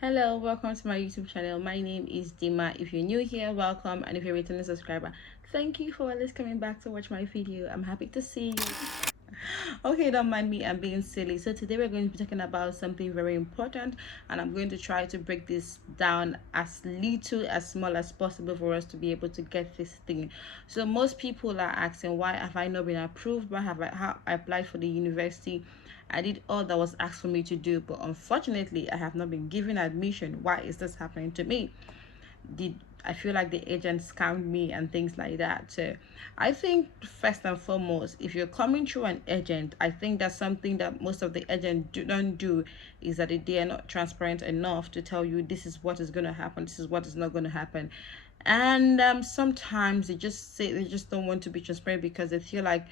Hello, welcome to my YouTube channel. My name is Dima. If you're new here, welcome, and if you're a returning subscriber, thank you for always coming back to watch my video. I'm happy to see you. Okay, don't mind me, I'm being silly. So today we're going to be talking about something very important, and I'm going to try to break this down as little as small as possible for us to be able to get this thing. So most people are asking, why have I not been approved? Why have I applied for the university? I did all that was asked for me to do, but unfortunately I have not been given admission. Why is this happening to me? Did I feel like the agent scammed me and things like that? So I think first and foremost, if you're coming through an agent, I think that's something that most of the agents don't do, is that they are not transparent enough to tell you this is what is going to happen, this is what is not going to happen. And sometimes they just say they just don't want to be transparent because they feel like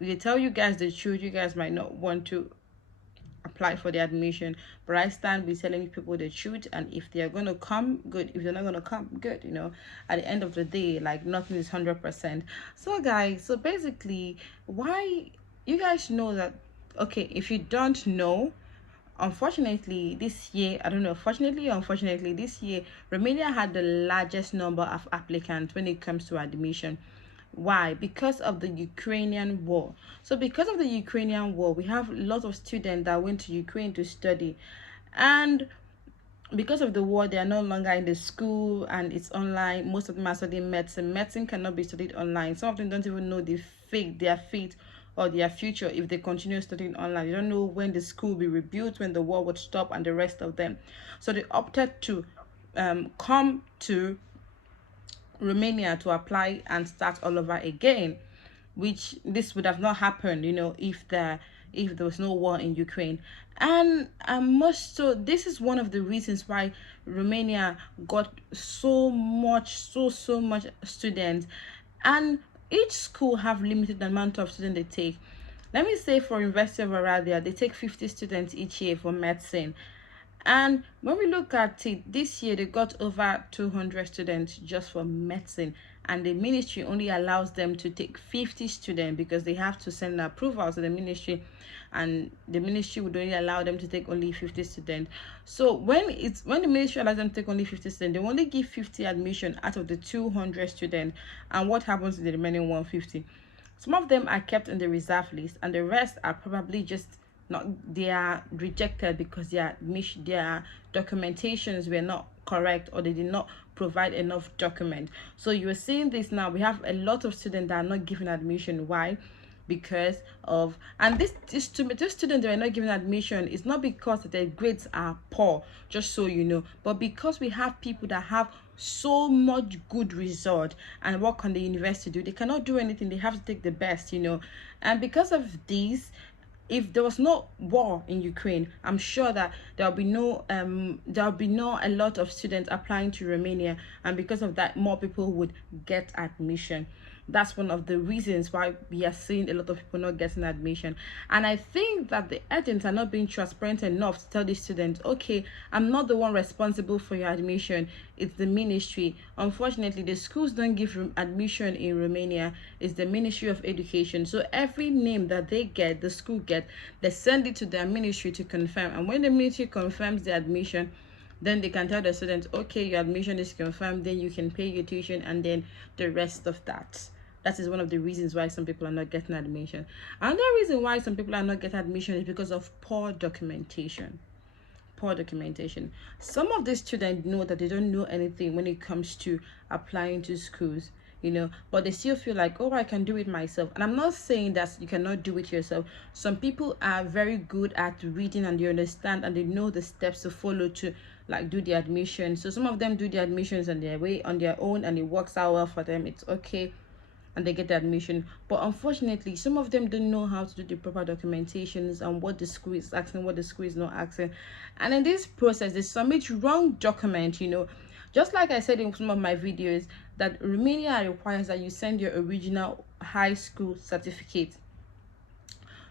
if they tell you guys the truth, you guys might not want to apply for the admission. But I stand with telling people the truth, and if they're gonna come, good. If they're not gonna come, good. At the end of the day, like nothing is 100%. So guys, so basically, why you guys know that? Okay, if you don't know, unfortunately this year, I don't know, fortunately or unfortunately, this year Romania had the largest number of applicants when it comes to admission. Why? Because of the Ukrainian war. So because of the Ukrainian war, we have a lot of students that went to Ukraine to study, and because of the war, they are no longer in the school and it's online. Most of them are studying medicine. Medicine cannot be studied online. Some of them don't even know their fate or their future if they continue studying online. They don't know when the school will be rebuilt, when the war would stop, and the rest of them. So they opted to come to Romania to apply and start all over again, which this would have not happened, if there was no war in Ukraine. And most so this is one of the reasons why Romania got so much students, and each school have limited amount of students they take. Let me say for University of Aradia, they take 50 students each year for medicine. And when we look at it, this year they got over 200 students just for medicine, and the ministry only allows them to take 50 students because they have to send approval to the ministry, and the ministry would only allow them to take only 50 students. So when the ministry allows them to take only 50 students, they only give 50 admission out of the 200 students. And what happens to the remaining 150? Some of them are kept in the reserve list, and the rest are probably just not, they are rejected because their documentations were not correct, or they did not provide enough document. So you are seeing this now. We have a lot of students that are not given admission. Why? Because of, and this students that are not given admission is not because their grades are poor, just so you know, but because we have people that have so much good result, and what can the university do? They cannot do anything. They have to take the best. And because of this, if there was no war in Ukraine, I'm sure that there'll be no a lot of students applying to Romania, and because of that, more people would get admission. That's one of the reasons why we are seeing a lot of people not getting admission. And I think that the agents are not being transparent enough to tell the students, okay, I'm not the one responsible for your admission, it's the ministry. Unfortunately, the schools don't give admission in Romania. It's the Ministry of Education. So every name that they get, the school get, they send it to their ministry to confirm. And when the ministry confirms the admission, then they can tell the students, okay, your admission is confirmed, then you can pay your tuition, and then the rest of that. That is one of the reasons why some people are not getting admission. Another reason why some people are not getting admission is because of poor documentation. Poor documentation. Some of the students know that they don't know anything when it comes to applying to schools, but they still feel like, oh, I can do it myself. And I'm not saying that you cannot do it yourself. Some people are very good at reading, and they understand and they know the steps to follow to like do the admission. So some of them do the admissions on their way, on their own, and it works out well for them. It's okay, and they get the admission. But unfortunately, some of them don't know how to do the proper documentations and what the school is asking, what the school is not asking. And in this process, they submit wrong document. Just like I said in some of my videos, that Romania requires that you send your original high school certificate.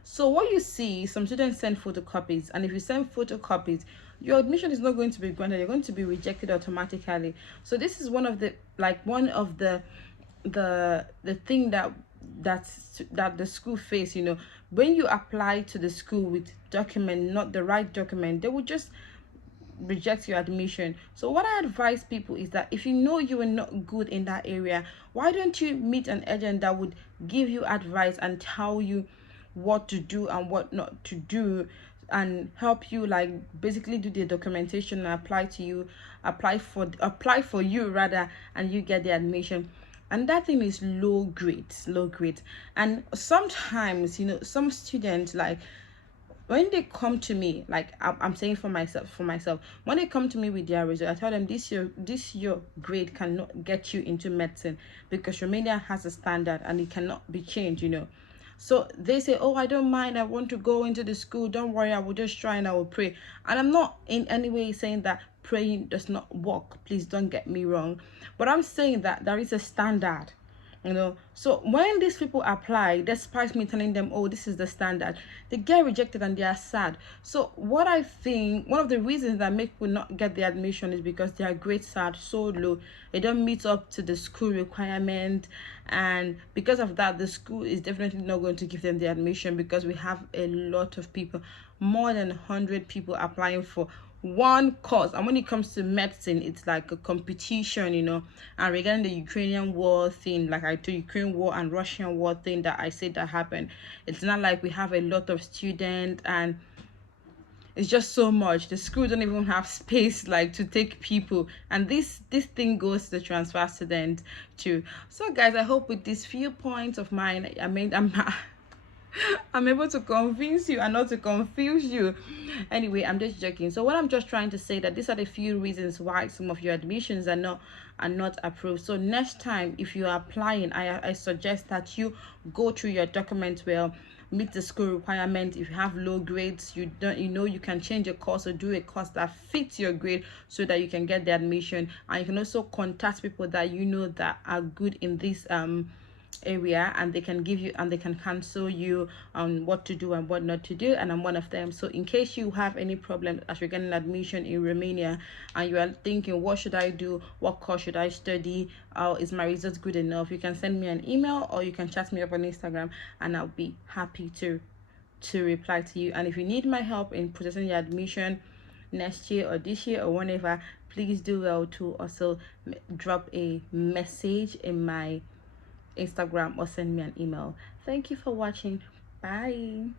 So what you see, some students send photocopies, and if you send photocopies, your admission is not going to be granted. You're going to be rejected automatically. So this is one of the thing that the school face. When you apply to the school with document, not the right document, they will just reject your admission. So what I advise people is that if you know you are not good in that area, why don't you meet an agent that would give you advice and tell you what to do and what not to do, and help you like basically do the documentation and apply for you rather, and you get the admission. And that thing is low grade. And sometimes, some students, like when they come to me, like I'm saying for myself, when they come to me with their result, I tell them this year grade cannot get you into medicine, because Romania has a standard and it cannot be changed. So they say, oh, I don't mind, I want to go into the school, don't worry, I will just try and I will pray. And I'm not in any way saying that praying does not work, please don't get me wrong, but I'm saying that there is a standard. So when these people apply, despite me telling them, oh, this is the standard, they get rejected and they are sad. So what I think, one of the reasons that make people not get the admission is because their grades are so low, they don't meet up to the school requirement. And because of that, the school is definitely not going to give them the admission, because we have a lot of people, more than 100 people applying for one course. And when it comes to medicine, it's like a competition. And regarding the Ukrainian war thing, like I told, Ukraine war and Russian war thing that I said that happened, it's not like we have a lot of students, and it's just so much. The school don't even have space like to take people, and this thing goes to the transfer student too. So guys, I hope with these few points of mine, I'm able to convince you and not to confuse you. Anyway, I'm just joking. So what I'm just trying to say, that these are the few reasons why some of your admissions are not approved. So next time if you are applying, I suggest that you go through your documents well, meet the school requirement. If you have low grades, you can change a course or do a course that fits your grade, so that you can get the admission. And you can also contact people that that are good in this area, and they can give you and they can counsel you on what to do and what not to do, and I'm one of them. So in case you have any problem as you're getting admission in Romania, and you are thinking, what should I do, what course should I study, is my results good enough, you can send me an email or you can chat me up on Instagram, and I'll be happy to reply to you. And if you need my help in processing your admission next year or this year or whenever, please do well to also drop a message in my Instagram or send me an email. Thank you for watching. Bye.